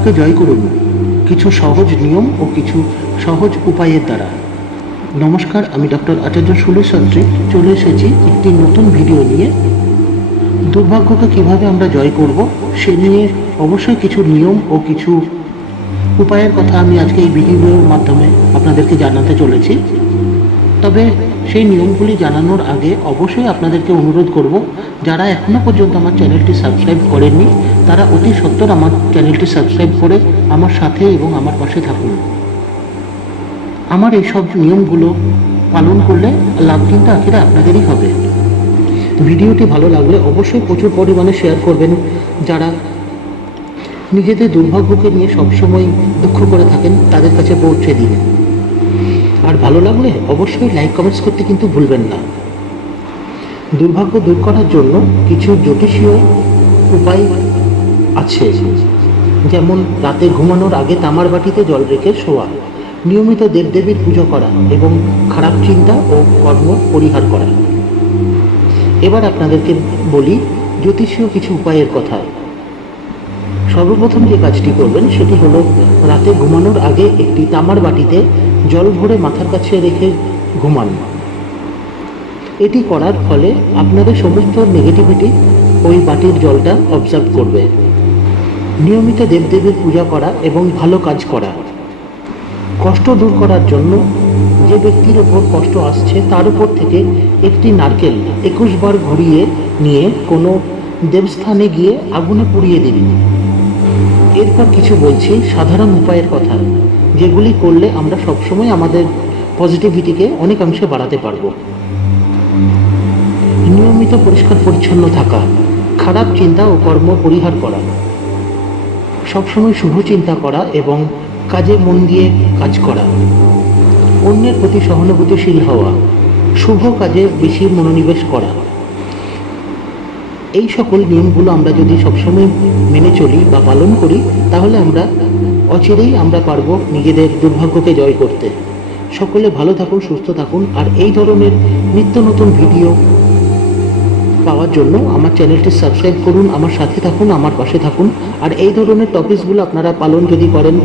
দুর্ভাগ্যকে জয় করুন কিছু সহজ নিয়ম ও কিছু সহজ উপায়ের দ্বারা। নমস্কার, আমি ডক্টর আচার্য সুলেশ শাস্ত্রী চলে এসেছি একটি নতুন ভিডিও নিয়ে। দুর্ভাগ্যকে কিভাবে আমরা জয় করব সে নিয়ে অবশ্যই কিছু নিয়ম ও কিছু উপায়ের কথা আমি আজকে এই ভিডিওর মাধ্যমে আপনাদেরকে জানাতে চলেছি। তবে সেই নিয়মগুলি জানানোর আগে অবশ্যই আপনাদেরকে অনুরোধ করব, যারা এখনও পর্যন্ত আমার চ্যানেলটি সাবস্ক্রাইব করেননি তারা অতি সত্বর আমার চ্যানেলটি সাবস্ক্রাইব করে আমার সাথে এবং আমার পাশে থাকুন। আমার এইসব নিয়মগুলো পালন করলে লাভ কিন্তু আখেরে আপনাদেরই হবে। ভিডিওটি ভালো লাগলে অবশ্যই প্রচুর পরিমাণে শেয়ার করবেন, যারা নিজেদের দুর্ভাগ্যকে নিয়ে সবসময় দুঃখ করে থাকেন তাদের কাছে পৌঁছে দিন। আর ভালো লাগলে অবশ্যই লাইক কমেন্টস করতে কিন্তু ভুলবেন না। দুর্ভাগ্য দূর করার জন্য কিছু জ্যোতিষীয় উপায় আছে, যেমন রাতে ঘুমানোর আগে তামার বাটিতে জল রেখে শোয়া, নিয়মিত দেবদেবীর পুজো করা এবং খারাপ চিন্তা ও কর্ম পরিহার করা। এবার আপনাদেরকে বলি জ্যোতিষীয় কিছু উপায়ের কথা। সর্বপ্রথম যে কাজটি করবেন সেটি হলো রাতে ঘুমানোর আগে একটি তামার বাটিতে জল ভরে মাথার কাছে রেখে ঘুমান। এটি করার ফলে আপনাদের সমস্ত নেগেটিভিটি ওই বাটির জলটা অবজার্ভ করবে। নিয়মিত দেবদেবীর পূজা করা এবং ভালো কাজ করা। কষ্ট দূর করার জন্য যে ব্যক্তির ওপর কষ্ট আসছে তার উপর থেকে একটি নারকেল 21 বার ঘুরিয়ে নিয়ে কোনো দেবস্থানে গিয়ে আগুনে পুড়িয়ে দিন। এরপর কিছু বলছি সাধারণ উপায়ের কথা, যেগুলি করলে আমরা সবসময় আমাদের পজিটিভিটিকে অনেকাংশে বাড়াতে পারব। নিয়মিত পরিষ্কার পরিচ্ছন্ন থাকা, খারাপ চিন্তা ও কর্ম পরিহার করা, সবসময় শুভ চিন্তা করা এবং কাজে মন দিয়ে কাজ করা, অন্যের প্রতি সহানুভূতিশীল হওয়া, শুভ কাজে বেশি মনোনিবেশ করা। এই সকল নিয়মগুলো আমরা যদি সবসময় মেনে চলি বা পালন করি তাহলে আমরা অচিরেই পারবো নিজেদের দুর্ভাগ্যকে জয় করতে। সকলে ভালো থাকুন, সুস্থ থাকুন, আর এই ধরনের নিত্য নতুন ভিডিও পাওয়ার জন্য আমার চ্যানেলটি সাবস্ক্রাইব করুন, আমার সাথে থাকুন, আমার পাশে থাকুন। আর এই ধরনের টপিকসগুলো আপনারা পালন যদি করেন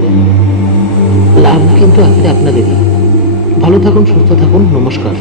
লাভ কিন্তু আখেরে আপনাদেরই। ভালো থাকুন, সুস্থ থাকুন, নমস্কার।